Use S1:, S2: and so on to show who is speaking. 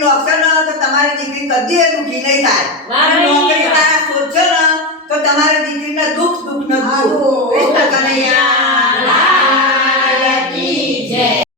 S1: Doctor ન તો તમારી દીકરી કદી દુખી નહીં થાય. નોકરી તારા સોચો ન તો તમારી દીકરીને દુઃખ દુઃખ ન દુઃખ કૃષ્ણ કનૈયા.